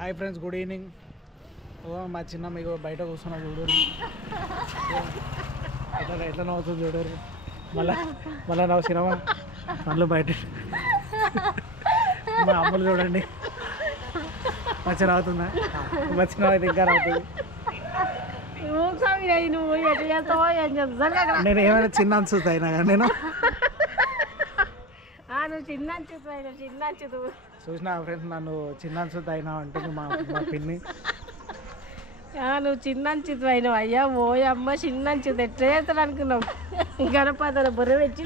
Hi friends, good evening. మా చిన్న మీకు బయట కూర్చున్నా చూడరు, ఎట్లా నవ్వుతుంది చూడరు. మళ్ళా నవ్వు సినిమా మళ్ళీ బయట మా అమ్మలు చూడండి మంచిగా నవ్వుతుందా? మంచిగా అయితే ఇంకా నవ్వుతుంది. నేను ఏమైనా చిన్న అనిపిస్తా అయినా కానీ నేను చూసినా ఫ్రెండ్స్, నన్ను చిన్న అనిపిస్తా అయినా అంటే మా పిన్ని నువ్వు చిన్న అంచితు అయినావు. అయ్యా ఓయమ్మ చిన్న అంచితు ఎట్లా చేస్తాను అనుకున్నావు. గణపతి బుర్ర పెట్టి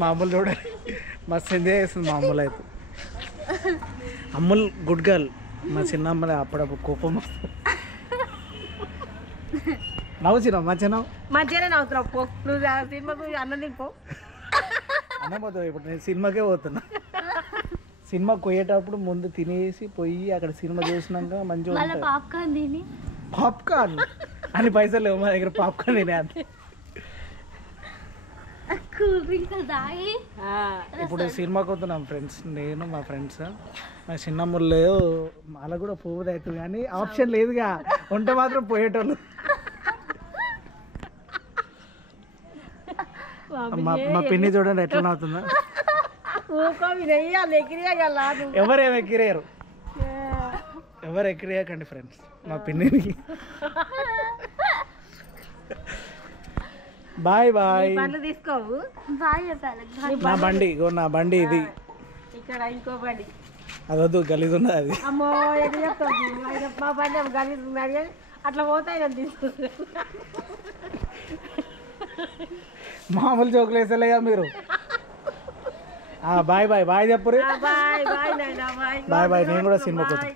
మా అమ్ములు చూడండి మస్తు ఎంజాయ్ చేస్తుంది. మా అమ్ములు అయితే అమ్ముల్ గుడ్ గర్ల్. మా చిన్న అమ్మలే అప్పుడప్పుడు కోపం వస్తుంది. నవ్వుచినావు మంచిగానే నవ్వుతున్నావు. నువ్వు సినిమాకు అన్నం తినిపో. అన్నం పోతావు. ఇప్పుడు నేను సినిమాకే పోతున్నా. సినిమాకి పోయేటప్పుడు ముందు తినేసి పోయి అక్కడ సినిమా చూసినాక మంచిగా పాప్కార్న్ అని పైసలు లేవు మా దగ్గర. పాప్కార్న్ తినే అంతే. ఇప్పుడు సినిమాకి పోతున్నాం ఫ్రెండ్స్, నేను మా ఫ్రెండ్స్. మా చిన్నమ్మలు అలా కూడా పోవద్దు అవుతుంది కానీ ఆప్షన్ లేదుగా, ఉంటే మాత్రం పోయేటోళ్ళు. మా పిన్ని చూడండి ఎట్లా అవుతుందా. ఎవరు ఎక్కిరియకండి ఫ్రెండ్స్ మా పిన్నికి. Bye bye. తీసుకోవు. నా బండి నా బండి ఇది. ఇక్కడ ఇంకో బండి అదొద్దు, గలీజ్ ఉన్నది అది. అమ్మో ఎట్లా చెప్తావు? మా బండి గలీజ్ ఉన్నది కానీ అట్లా పోతాయి తీసుకుంటే. మామూలు జోకులు వేసలేగా మీరు. బాయ్ బాయ్ బాయ్ చెప్పురు. Bye bye. Bye bye. నేను కూడా సినిమాకి పోతాను.